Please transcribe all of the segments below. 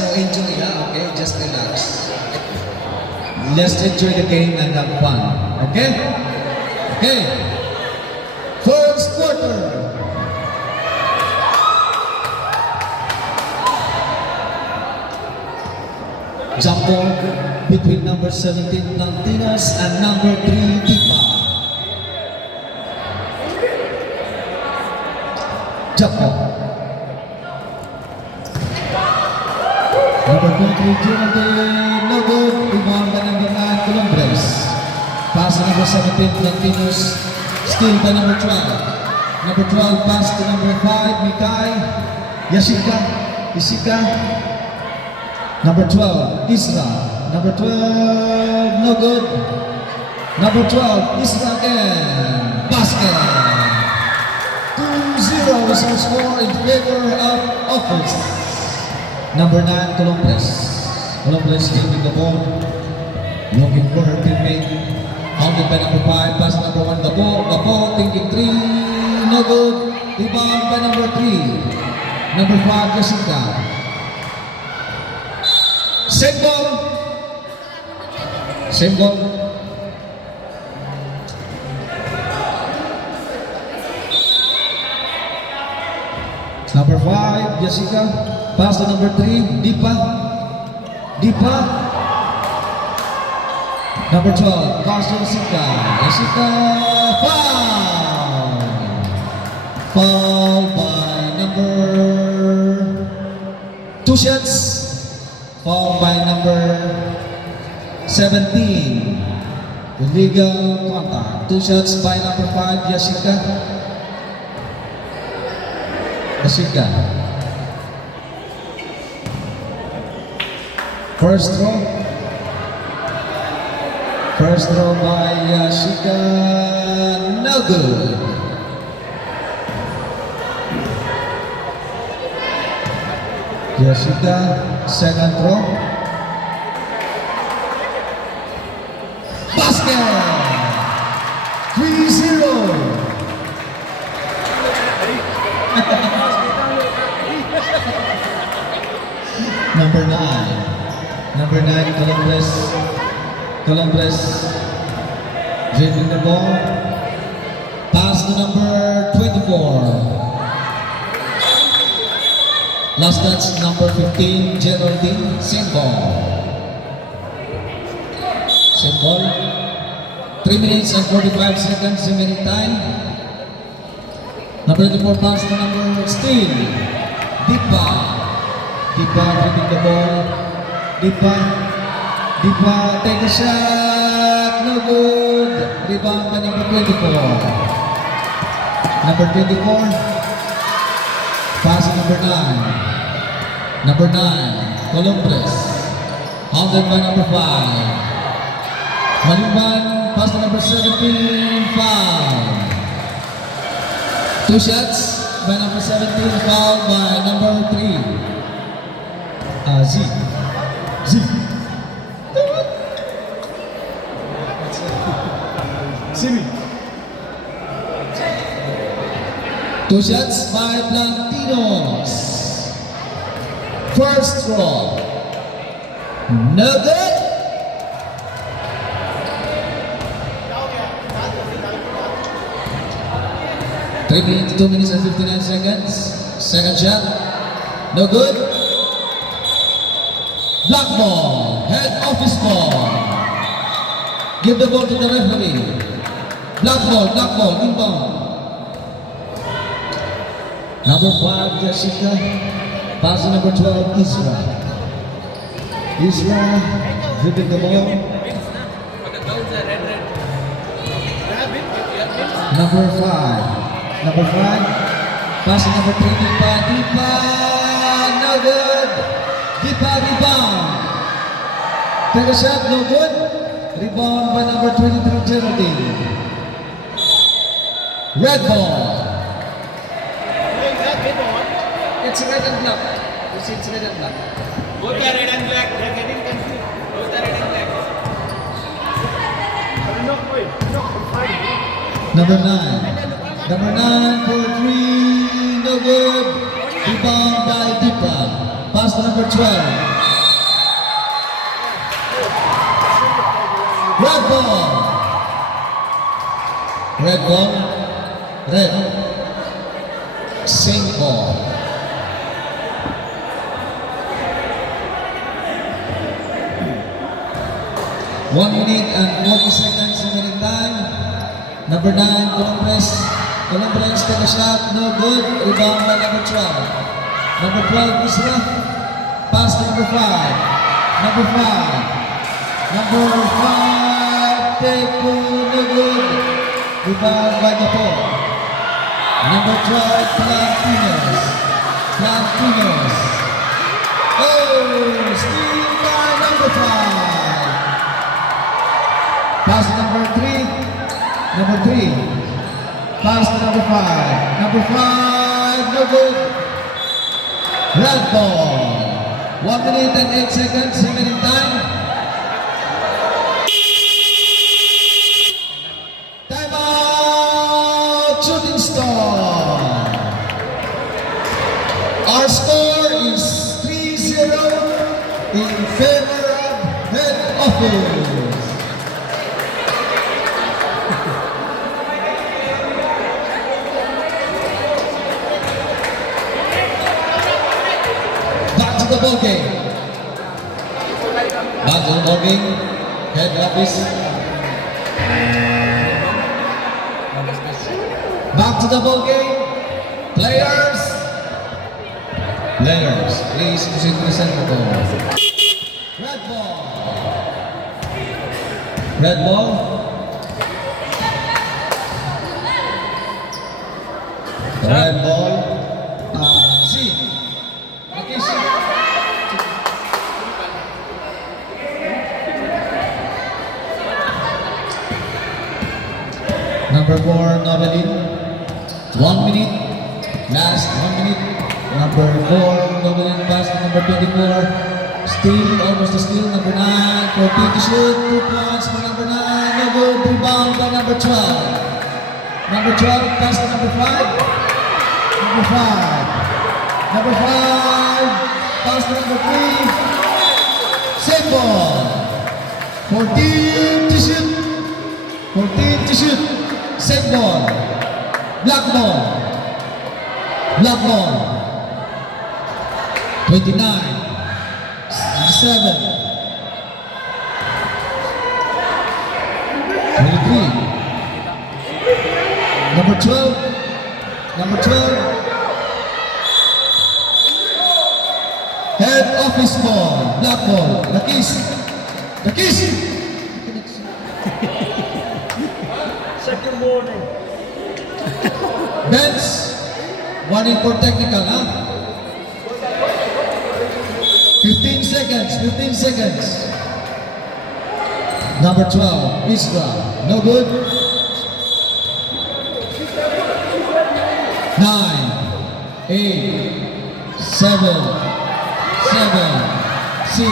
no injury, okay? Just relax. Let's enjoy the game and have fun, okay? Okay. First quarter. Jump ball between number 17, Lantinas, and number 3, Dipa. Jump ball. Number 23, Geraldine, no good. Rebound by number 9, Columbres. Pass to number 17, Lantinos. Steal by number 12. Number 12, pass to number 5, Mikay. Isika. Number 12, Isra. Number 12, no good. Number 12, Isra again. Basket. 2-0 is our score in favor of offense. Number 9, Columbres. Columbres taking the ball. Looking for her teammate. Founded by number 5, pass number 1, Gabo, thinking 3, no good. Rebound by number 3. Number 5, Jessica. Same ball. Number 5, Jessica. Pass to number 3, Dipa. Number 12, pass to Jessica. Foul. Foul by number 2 shots. Foul by number 17. Illegal contact. 2 shots by number 5, Jessica. First throw by Jessica. No good. Jessica, second throw. Basket! 3-0. Number 9, Columbres dribbling the ball. Pass to number 24. Last touch, number 15, Geraldine, same ball. 3 minutes and 45 seconds remaining time. Number 24 pass to number 16, Dipa. Dipa dribbling the ball. Dipa, take a shot, no good. Rebound by number 24. Number 24, pass to number 9. Number 9, Columbres. Hounded by number 5. Malimban, pass to number 17, foul. 2 shots by number 17, foul by number 3. Z. 2 shots by Plantinos. First throw. No good. Minutes, 2 minutes and 59 seconds. Second shot. No good. Black ball. Head office ball. Give the ball to the referee. Black ball, inbound. Number 5, Jessica. Pass to number 12, Isra. Dribbling the ball. Number 5. Pass to number 3, Dipa. No good. Dipa rebound. Take a shot, no good. Rebound by number 23, Geraldine. Red ball. It's red and black. It's red and black. Both are red and black. They are getting confused. Both are red and black. Number 9 for 3. No good. Rebound by Dipa. Pass Pass to number 12. Red ball. Red ball. Red. Same ball. One minute and 40 seconds remaining time. Number 9, Columbus. Columbus take a shot, no good. Rebound by number 12. Number 12, Isra. Pass to number 5. Number 5. Number 5, take no good. Rebound by Gapo. Number 12, Plantinos. Plantinos. Oh, steal by number 5. Pass to number 3. Number 3. Pass to number 5. Number 5, no good. Red ball. 1 minute and 8 seconds remaining time. Time out. Shooting star. Our score is 3-0 in favor of head office. Back to the ball game. Back to the ball game. Head office. Back to the ball game. Players. Players, please proceed to the center ball. Red ball. Red ball. Red ball. C. Okay, C. Number 4, Novelin. 1 minute. Last 1 minute. Number 4, Novelin pass to number 24. Steal, almost a steal. Number 9, 14 to shoot. 2 points for number 9. No good. Rebound by number 12. Number 12, pass to number 5. Number 5. Number 5, pass to number 3. Save ball. 14 to shoot. 14 to shoot. Save ball. Black ball. Black ball. 29. 67. 23. Number 12. Number 12. Head office ball. Black ball. The kiss. The kiss. Second warning. Bench. Warning for technical, huh? 15 seconds. 15 seconds. Number 12. Isra. No good. 9, 8, 7, 6,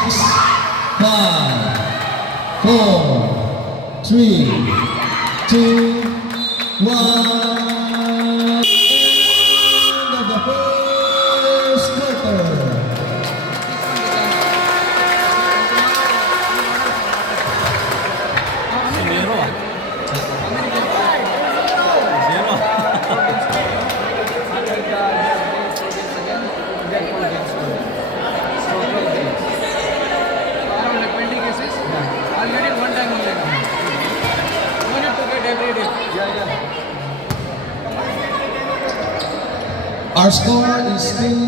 5, 4, 3, 2, 1. End of the first quarter. Zero ah. Zero. Around like 20 cases. I'll get it one time only. No need to get every day. Our score is still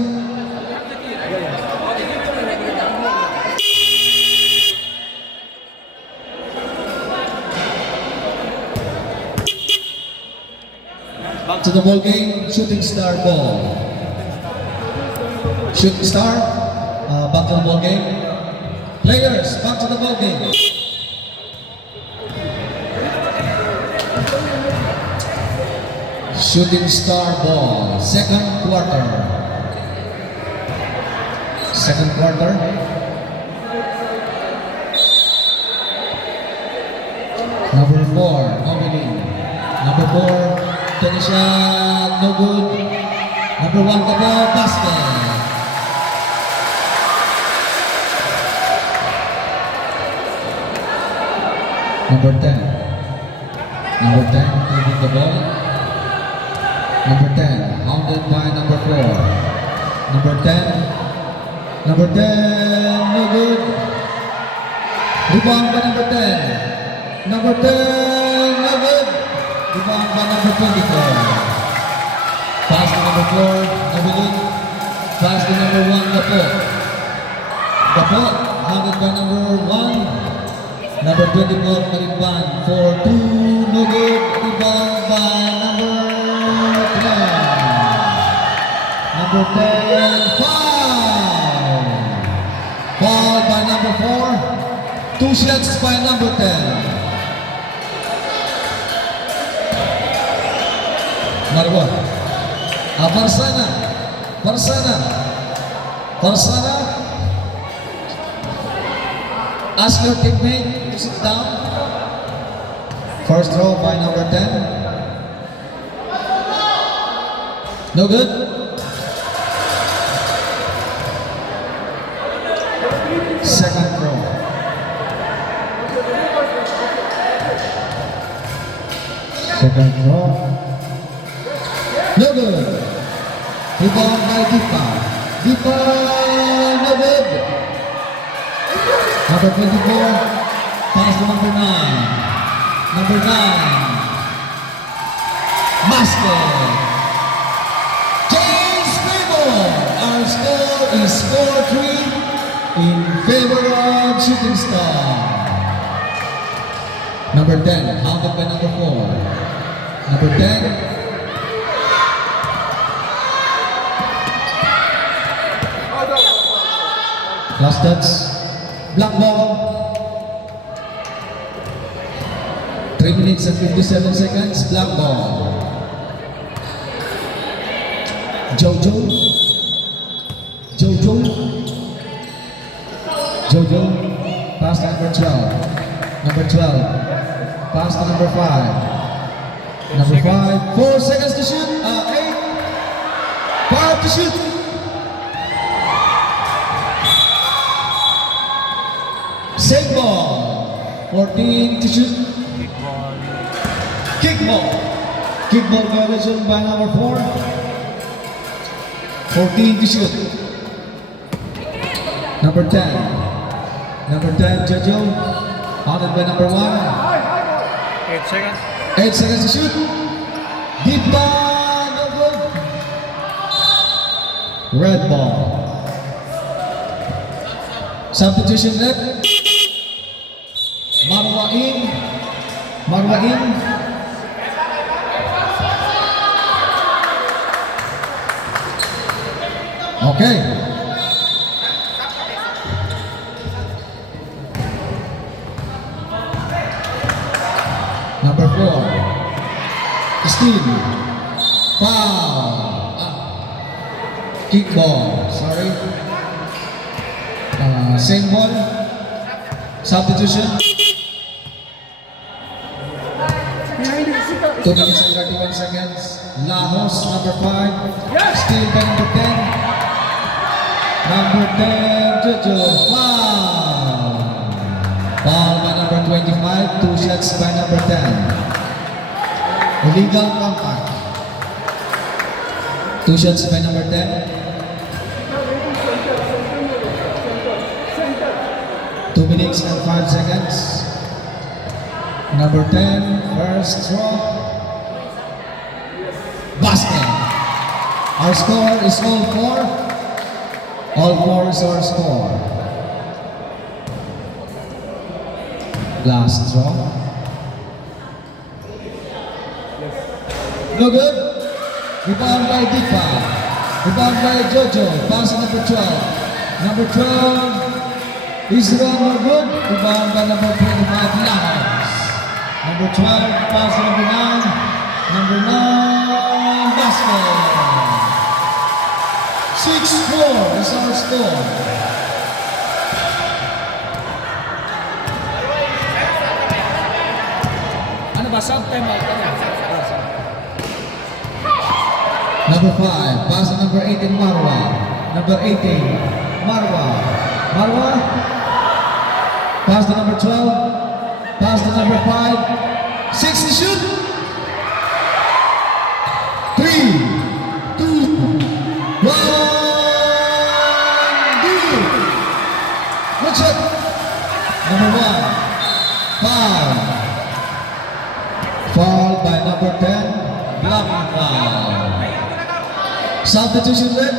back to the ball game. Shooting star ball. Shooting star. Back to the ball game. Players, back to the ball game. Shooting star ball. Second quarter. Second quarter. Number 4, Novelin. Number 4, take a shot, no good. Number 1, Gabo, basket. Number 10. Number 10 taking the ball. Number 10 hounded by number 4. Number 10. Number 10, no good. Rebound by number 10. Number 10, no good. Rebound by number 24. Pass to number 4, no good. Pass to number 1, Gapo. Gapo, hounded by number 1. Number 24, Maliban for 2, no good. Rebound by number 10. Number 10, foul. Foul by number 4. 2 shots by number 10. Marwa. Farsana. Farsana. Farsana. Ask your teammate to sit down. First throw by number 10. No good. Second throw. Second throw. No good. Rebound by Dipa. Dipa, no good. Number 24, pass to number 9. Number 9, basket. James Fable. Our score is 4-3 in favor of Shooting Star. Number 10, hounded by number 4. Number 10, last touch, black ball. 3 minutes and 57 seconds, black ball. Jojo. Jojo. Jojo. Pass to number 12. Number 12. Pass to number 5. Number 5. 4 seconds to shoot. 8. 5 to shoot. Save ball. 14 to shoot. Kick ball. Kick ball violation by number 4. 14 to shoot. Number 10. Number 10, Jojo. Hounded by number 1. 8 seconds. 8 seconds to shoot. Deep ball. No good. Red ball. Substitution left. Marwa in. Marwa in. Okay. Number 4. Steve. Foul. Kick ball. Sorry. Same ball. Substitution. 2 minutes and 31 seconds. Lahos, number 5. Steal by number 10. Number 10, Jojo. Foul. Foul by number 25. 2 shots by number 10. Illegal contact. 2 shots by number 10. 2 minutes and 5 seconds. Number 10, first throw. Basket. Our score is all 4. All 4 is our score. Last throw. No good. Rebound by Dipa. Rebound by Jojo. Pass to number 12. Number 12. Israel no good. Rebound by number 25. Lahos. Number 12. Pass to number 9. Number 9. Basket. 6-4 is our score. Ano ba? Sometime out ka na. Number 5, pass to number 18, Marwa. Number 18, Marwa. Marwa. Pass to number 12. Pass to number 5. 6 to shoot. 3, 2, 1. Good shot. Number 1. Foul. Foul by number 10. Blocking foul. Substitution red.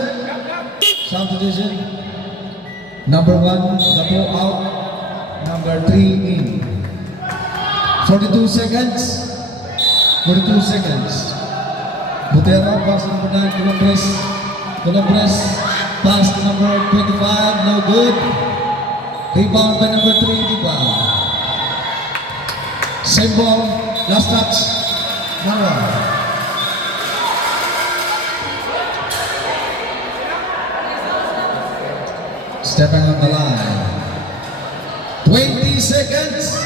Substitution. Number 1, Gapo out. Number 3 in. 42 seconds. 42 seconds. Butero pass to number 9, Columbus. Columbus pass to number 25, no good. Rebound by number 3, Diba. Same ball, last touch. Nara. Stepping on the line. 20 seconds.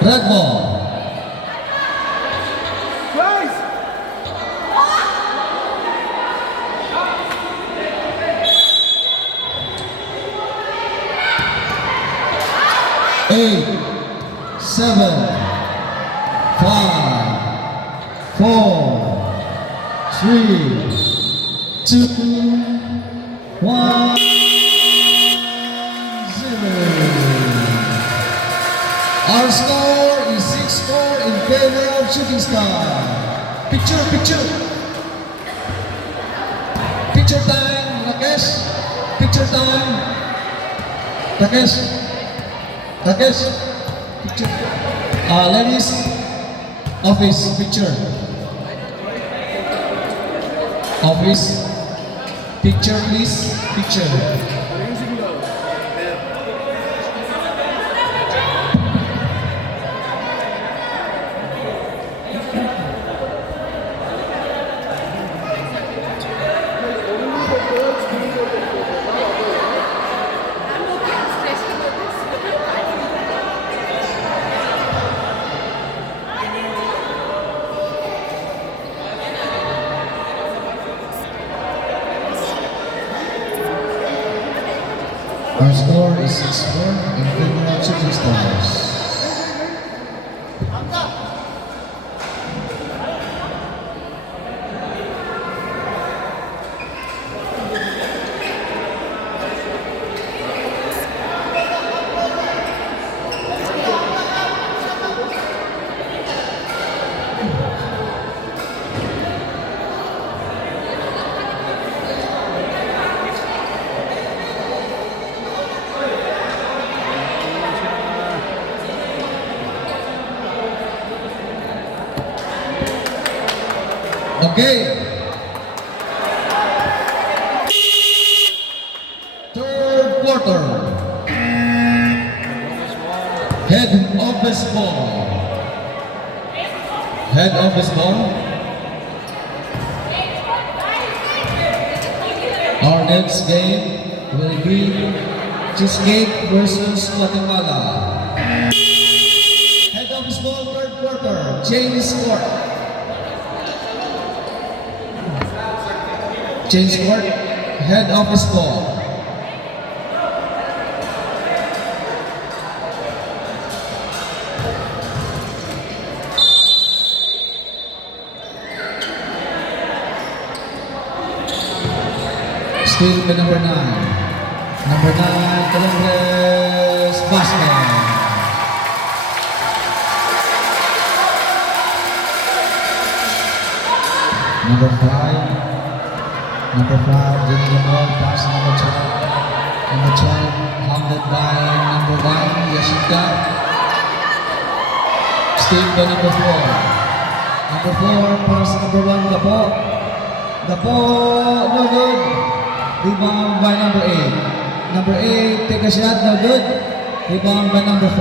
Red ball. Guys! 8, 7, 5, 4, 3, 2, 1, 0. Our score is 6-4 in favor of Shooting Star. Picture, picture. Picture time, Rakesh. Picture time. Rakesh. Rakesh. Picture. Ladies, office, picture. Office. Picture, please. Picture. Our score is 6-4 in favor of Shooting Stars. Okay. Third quarter. Head of this ball. Head of this ball. Our next game will be Cheesecake versus Guatemala. Head of this ball, third quarter. James Court. James Court, head office ball. Still by number 9. Number 9, Columbus Basket. Number 5. Number 5, getting the ball, pass to number 12. Number 12, handled by number 1, Yashika. Still by number 4. Number 4, pass to number 1, Gapo. Gapo, no good. Rebound by number 8. Number 8, take a shot, no good. Rebound by number 5.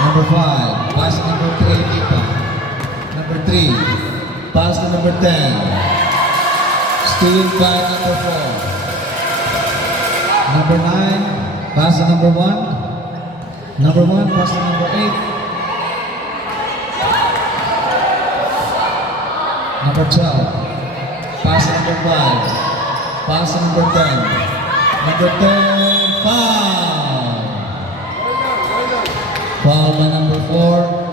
Number 5, pass to number 3, Lipa. Number 3, pass to number 10. Steal by number 4. Number 9, pass to number 1. Number 1, pass to number 8. Number 12, pass to number 5. Pass to number 10. Number 10, foul. Foul by number 4.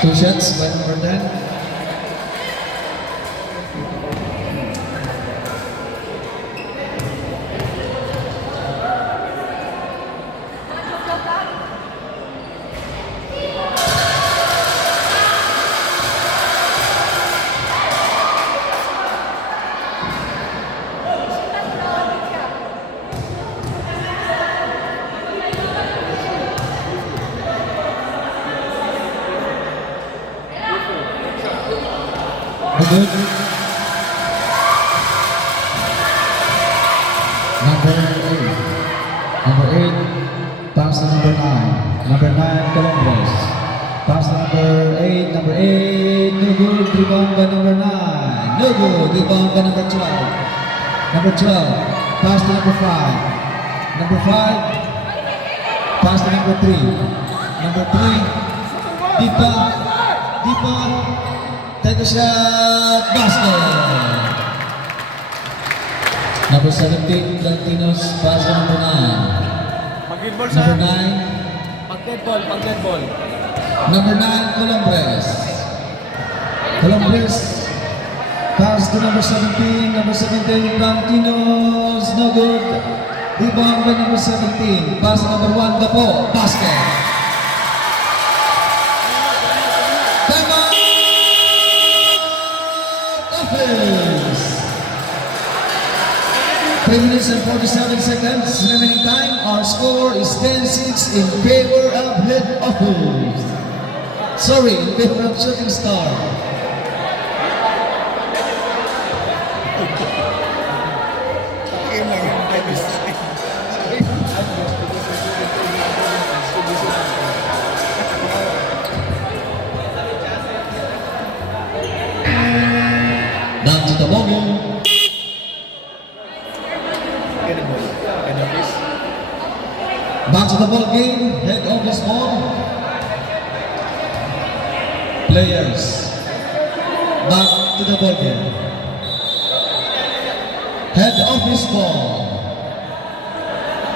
Two shots by number 10. Good. Number 8. Number 8. Pass to number 9. Number 9, Columbus. Pass to number 8. Number 8. No good. Rebound by number 9. No good. Rebound by number 12. Number 12. Pass to number 5. Number 5. Pass to number 3. Number 3. Deepa. Deepa. Take a shot, basket! Number 17, Latinos, pass to number 9. Pag-dead ball sa... Number 9, Pag-dead ball. number 9, Columbus. Columbus, pass to number 17, number 17, Latinos, no good. Rebound by number 17, pass to number 1, Dapo, basket. Offense. 3 minutes and 47 seconds remaining time. Our score is 10-6 in favor of Head Offense. Sorry, in favor of Shooting Star. Down to the ball. Back to the ball game. Head office ball. Players. Back to the ball game. Head office ball.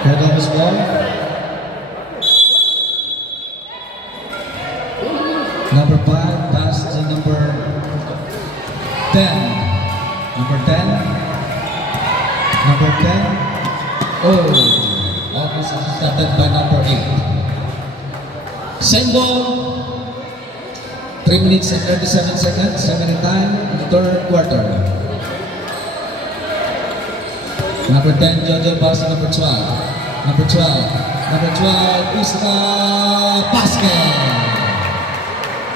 Head office ball. Number 5 pass to number 10. Number 10. Number 10. Oh. Office is started by number 8. Same ball. 3 minutes and 37 seconds. Remaining time in the third quarter. Number 10, Jojo pass to number 12. Number 12. Number 12 is the basket.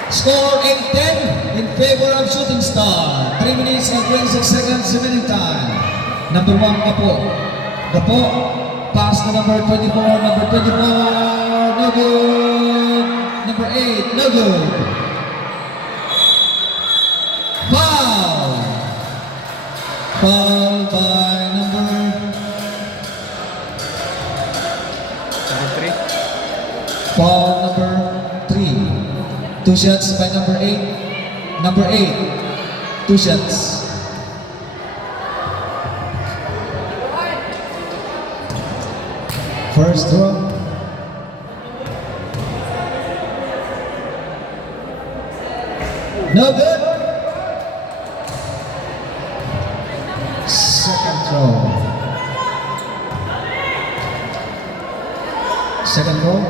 Score 8-10 in favor of Shooting Star. 3 minutes and 26 seconds remaining time. Number 1, Gapo. Gapo, pass to number 24. Number 24, no good. Number 8, no good. Foul. Foul by number 3. Foul number 3. 2 shots by number 8. Number 8. 2 shots. First draw. No good. Second throw. Second throw.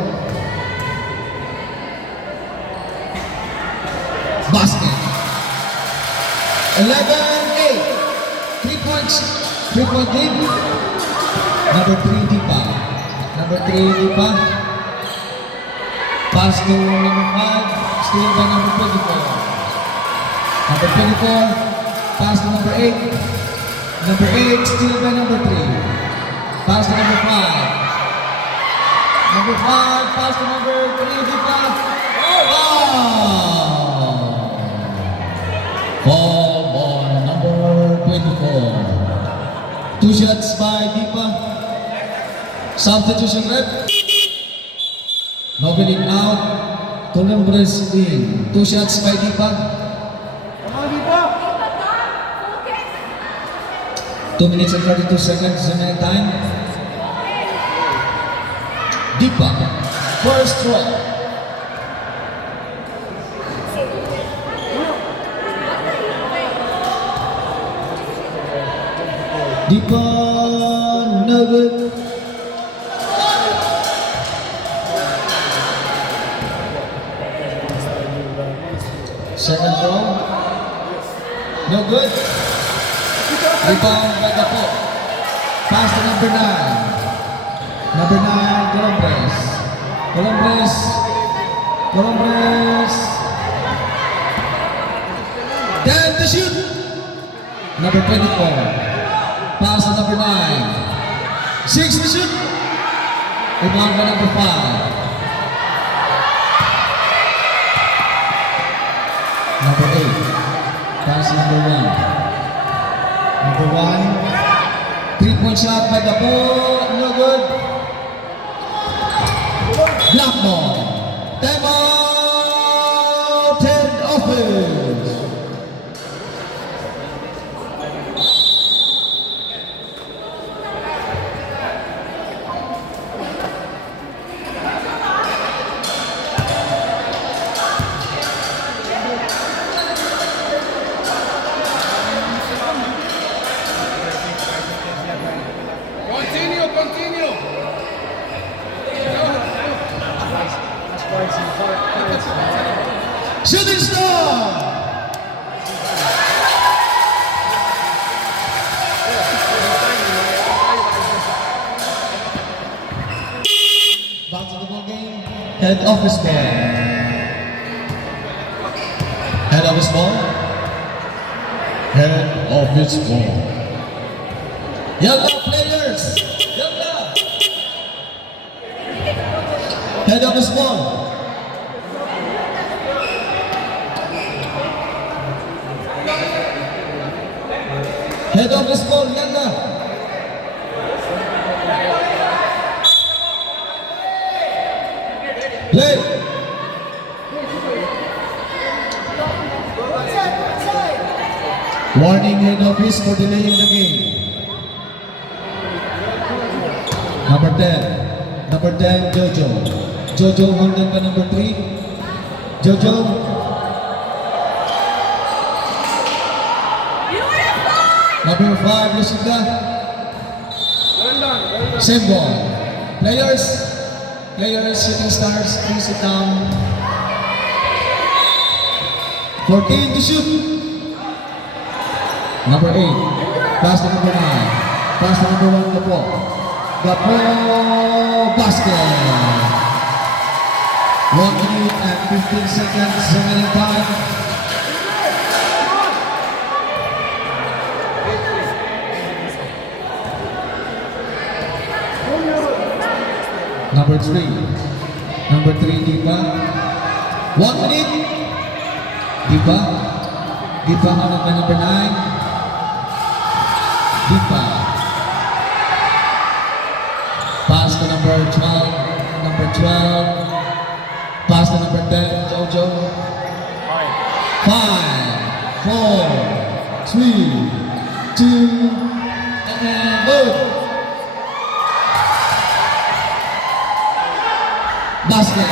Basket. 11-8. 3 points. 3-point lead. Number 3, Deepa. Number 3, Deepa. Pass to number 5. Steal by number 24. Number 24. Pass to number 8. Number 8. Steal by number 3. Pass to number 5. Number 5. Pass to number 3, Deepa. Ball by number 24. 2 shots by Deepa. Substitution rep. Noveling out. Columbus in. 2 shots by Deepa. 2 minutes and 32 seconds remaining time. Deepa, first throw. Deepa, no good. Second throw. No good. Rebound by Dapo. Pass to number 9. Number 9, Colombres. Colombres. Colombres. Down to shoot. Number 24. Pass to number 9. 6 to shoot. Rebound by number 5. Number 8. Pass number 1. Number 1. 3-point shot by Dapo. No good. Block ball. Time out. 10 offense. Continue. Shooting star. Back to the ball game. Head office ball. Head office ball. Head office ball. Yellow players. Yellow. Head office ball. Head office ball. Yellow. Play. Warning head office for delaying the game. Number 10. Number 10, Jojo. Jojo holding by number 3. Jojo. Number 5, Jessica. Well done. Same ball. Players, shooting stars, please sit down. 14 to shoot. Number 8, pass to number 9. Pass to number 1, Gapo. Gapo, basket. 1 minute and 15 seconds remaining time. Number 3. Number 3, Deepa. 1 minute. Deepa. Deepa out by number 9. Deepa. Pass to number 12. Number 12. Pass to number 10. Jojo. 5, 4, 3, 2, and move. Basket.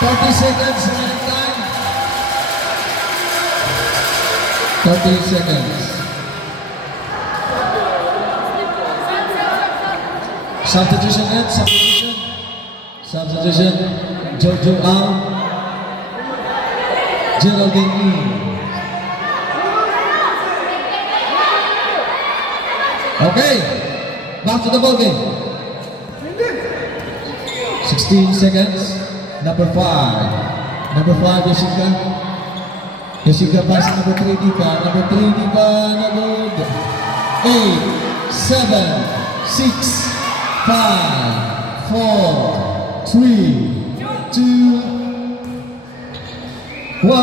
30 seconds remaining time. 30 seconds. Substitution net. Substitution. Jojo out. Geraldine in. Okay. Back to the ball game. 16 seconds. Number 5. Number 5, Jessica. Jessica pass number 3, Deepa. Number 3, Deepa. No good. 8, 7, 6, 5, 4, 3, 2, 1.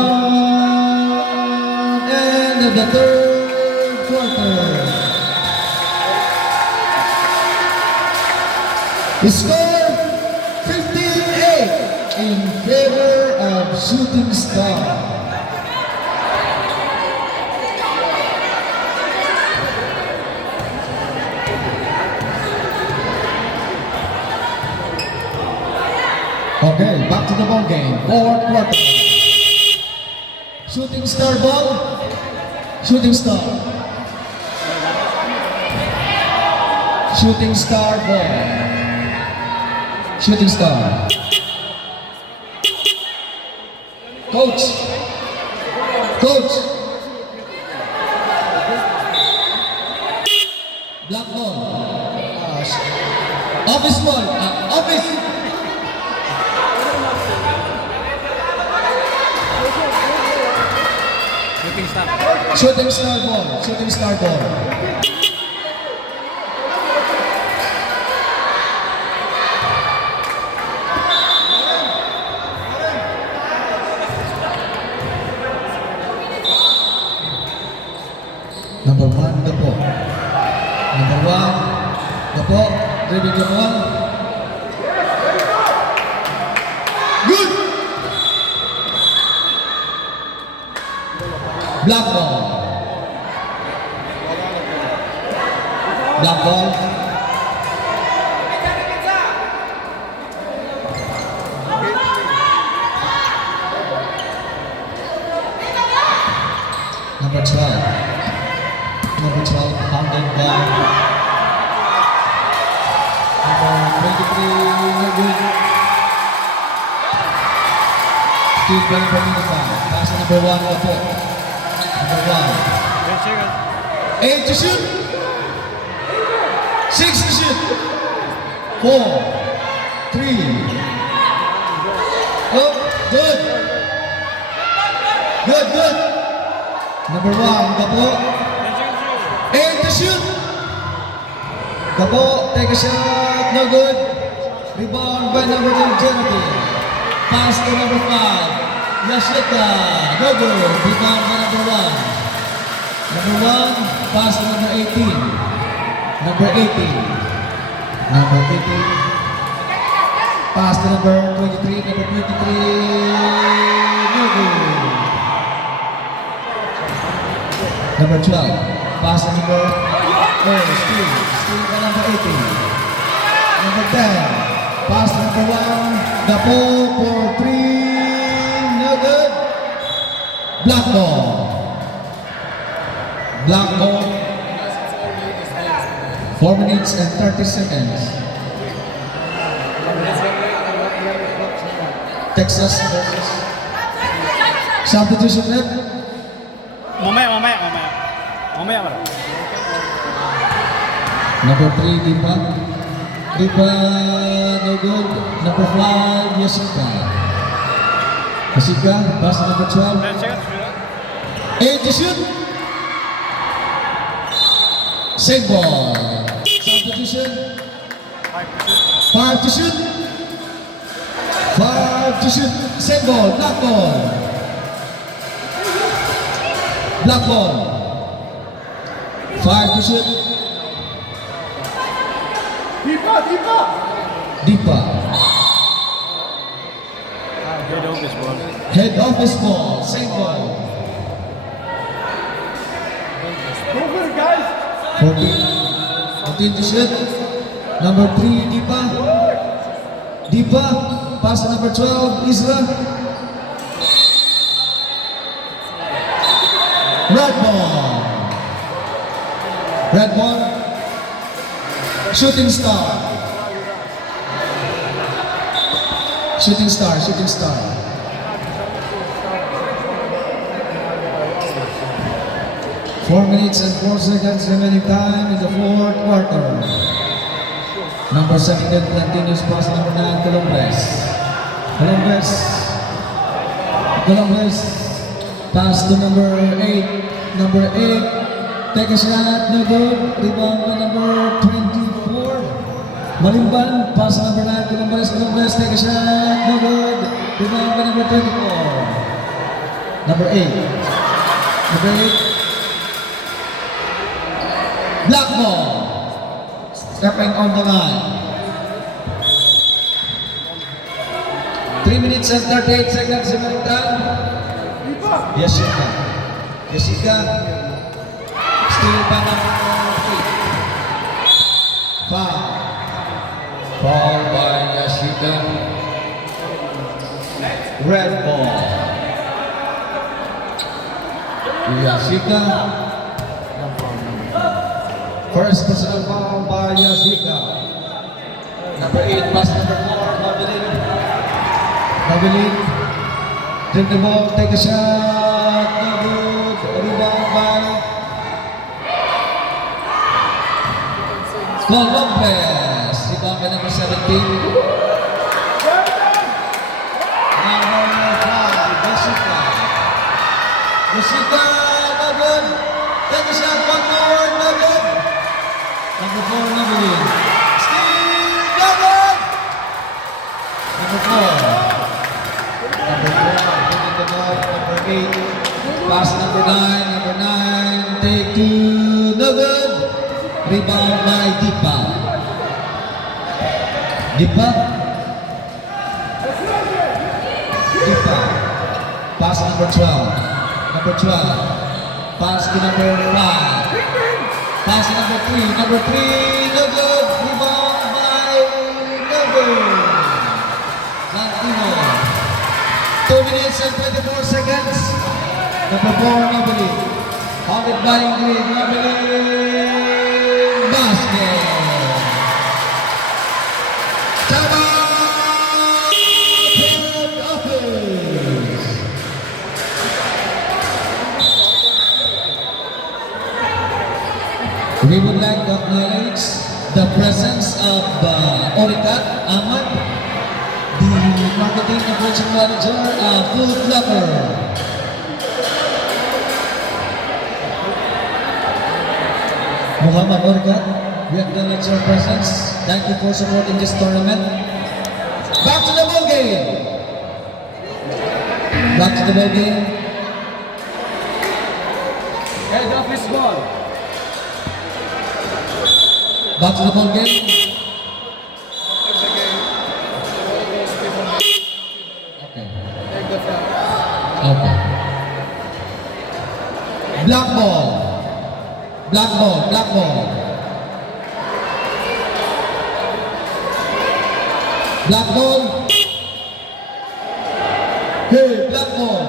End of the third quarter. The score 15-8 in favor of Shooting Star. Okay, back to the ball game. Fourth quarter. Shooting star ball. Shooting star. Shooting star ball. Shooting star. Coach. Coach. Black ball. Office ball. Office. Shooting star. Shooting star ball. Shooting star ball. Number 1, Gapo. Number 1, Gapo. Dribble the ball. Good! Black ball. Black ball. Number 12. Number 12, founded by number 23, Nagud. Steve Benjamin, pass to number 1, Gapo. Number 1. 8 to shoot. 6 to shoot. 4, 3. Oh, good. Good, good. Number 1, Gapo. 8 to shoot. Gapo, take a shot, no good. Rebound by number 2, Jonathan. Pass to number 5, Yashika, no good. Rebound by number 1. Number 1, pass to number 18. Number 18. Number 18. Pass to number 23. Number 23, no good. Number 12. Pass to number 4, Steve by number 18. Number 10, pass to number 1, Gapo for 3, no good. Black ball. Black ball. 4 minutes and 30 seconds. Texas versus substitution rep. Mamaya. Number 3, Dipa. Dipa, no good. Number 5, Yashika. Yashika, pass to number 12. 8 to shoot. Same ball. Substitution. 5 to shoot. 5 to shoot. Same ball. Black ball. Black ball. 5 to shoot. Dipa. Head office ball. Same ball. 14 to shoot. Number 3, Dipa. Dipa. Pass to number 12, Isra. Red ball. Red ball. Shooting star. Shooting star. 4 minutes and 4 seconds remaining time in the fourth quarter. Number 17 continues pass number 9, Columbus. Columbus pass to number 8. Number 8, take a shot, no good. Rebound by number 24. Malimban, pass to number 9, Columbus, take a shot, no good. Rebound by number 24. Number 8. Black ball. Stepping on the line. 3 minutes and 38 seconds remaining time. Yashika. Still by number 8. Foul. Foul by Yashika. Red ball. Yashika. First personal foul by Yashika. Number 8, pass number 4, Novelin. Novelin. Dribble the ball, take a shot. No good. Rebound by Paul Lopez. Rebound by number 17. Number 5, Yashika. Yashika, no good. Take a shot, one more, no good. Number 4, Novelin. Steal, no good. Number 4. Number 4, bringing the ball. Number 8. Pass number 9. Number 9. Take 2. No good. Rebound by Dipa. Dipa. Dipa. Pass number 12. Number 12. Pass to number 5. Pass to number 3. Number 3. No good. Rebound by Noble. Latino. 2 minutes and 24 seconds. Number 4, Noble. Founded by Ingrid. Noble. Basket. Tama! Head office. We would like to acknowledge the presence of Orikat Ahmad, the marketing operation manager of Food Locker. Muhammad Orikat, we acknowledge your presence. Thank you for supporting this tournament. Back to the ball game. Back to the ball game. Head office ball. Back to the ball game. Okay. Take the foul. Okay. Black ball. Black ball. Black ball. Black ball. Hey, black ball.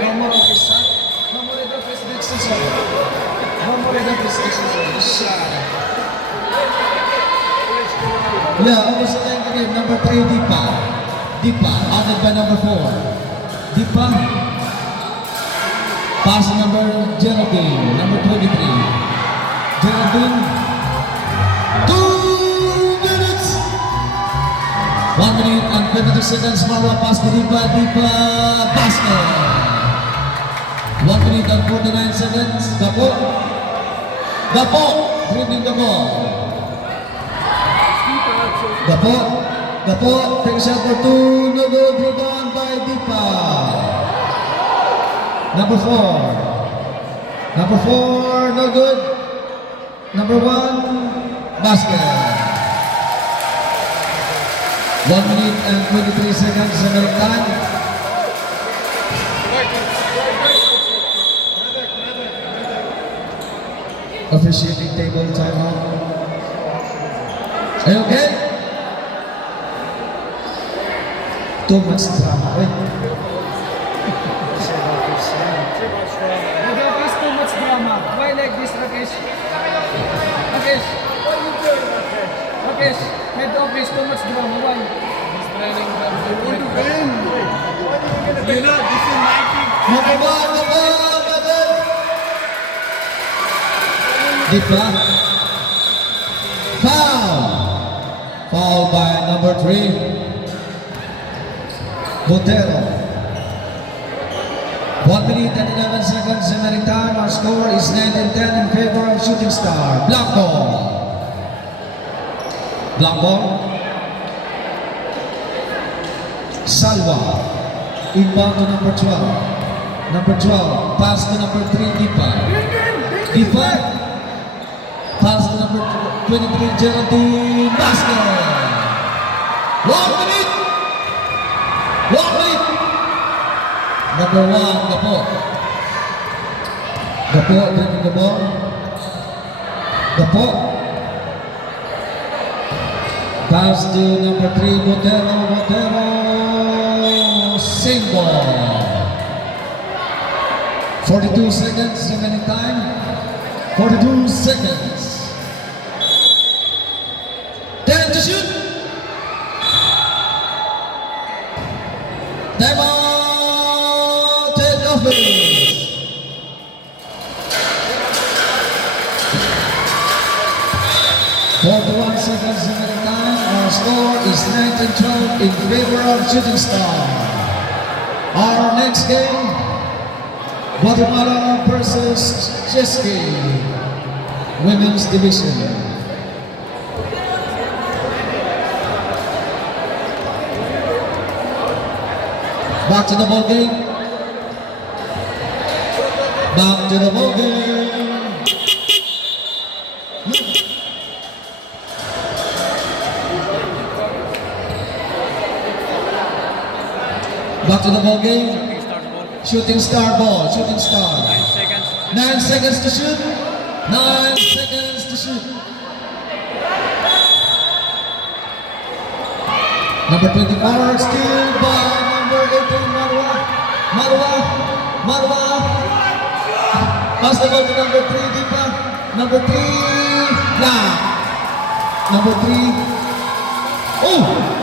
No more of this, huh? No more of this next season. No more of this next season. Yeah, almost the end of the game. Number 3, Dipa. Dipa, added by number 4. Dipa. Pass number Geraldine, number 23. Geraldine. 2 minutes. 1 minute and 22 seconds. Marwa pass to Dipa. Dipa, basket. 1 minute and 49 seconds. Gapo. Gapo, dribbling the ball. Gapo. Gapo, take a shot for 2. No good. Rebound by Dipa. Number 4. Number 4, no good. Number 1, basket. 1 minute and 23 seconds. American time. Officiating table timeout. Are you okay? Too much drama. Eh? Head office too much drama. Why like this, Rakesh? Rakesh. Rakesh. Head office too much drama. Why? He's training them. You want to win. You know, this is my team. Mababa. Dipa. Foul. Foul by number 3. Botero. 1 minute and 11 seconds remaining time. Our score is 9-10 in favor of Shooting Star. Black ball. Black ball. Salwa. Inbound to number 12. Number 12. Pass to number 3, Dipa. Dipa. Pass to number 23, Geraldine. Basket. 1 minute. 1 minute. Number 1, Gapo. Gapo, dribbling the ball. Gapo. Pass to number 3, Botero. Botero. Same ball. 42 seconds remaining time. 42 seconds. 10 to shoot. Time out. Take office. 41 seconds remaining time. Our score is 19-12 in favor of Shooting Star. Our next game, Guatemala versus Chesky, Women's Division. Back to the ball game. Back to the ball game. Back to the ball game. Start ball. Shooting Star ball. Shooting Star. 9 seconds. 9 seconds to shoot. 9 seconds to shoot. Number 24, steal by number 18, Marwa. Marwa. Marwa. Pass the ball to number 3, Deepa. Number 3, Black. Number 3. Oh!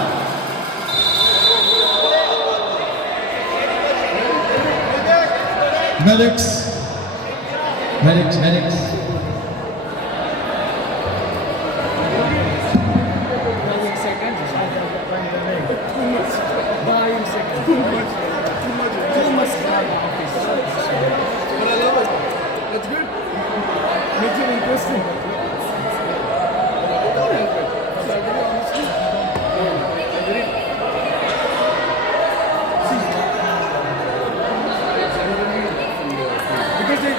Medics. Medics, medics. 9 seconds. 9 seconds. Too much. But I love it. That's good. Makes it interesting. Because they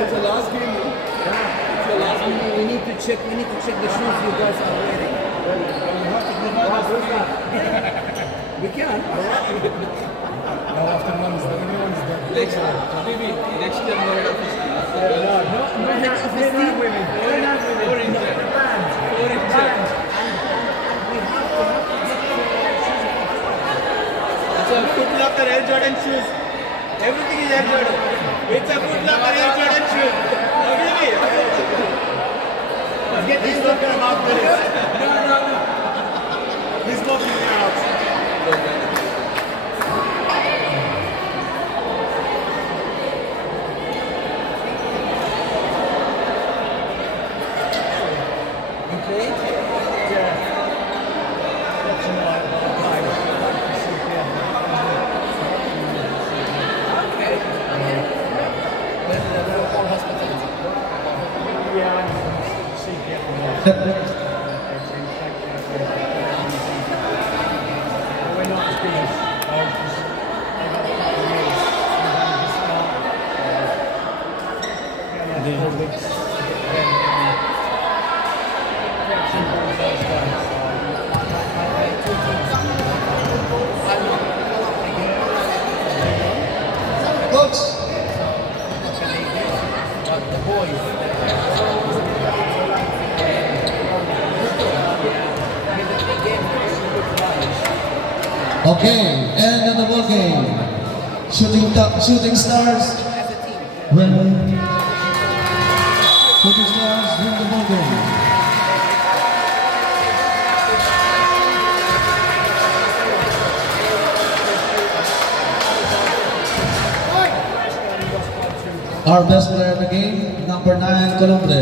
It's the last game. It's the last game. We need to check the shoes you guys are wearing. We can. Now after everyone's done. Next year, maybe next year we're at no head office team. We're not women. It's a Foot Locker Air Jordan shoes. Everything is Air Jordan. It's a Foot Locker Air Jordan shoes. Really? Get this locker out there. No. He's walking me out. Coach. Okay, and the ball game. Shooting Stars win. Shooting Stars win the ball game. Our best player of the game, number 9, Colombre.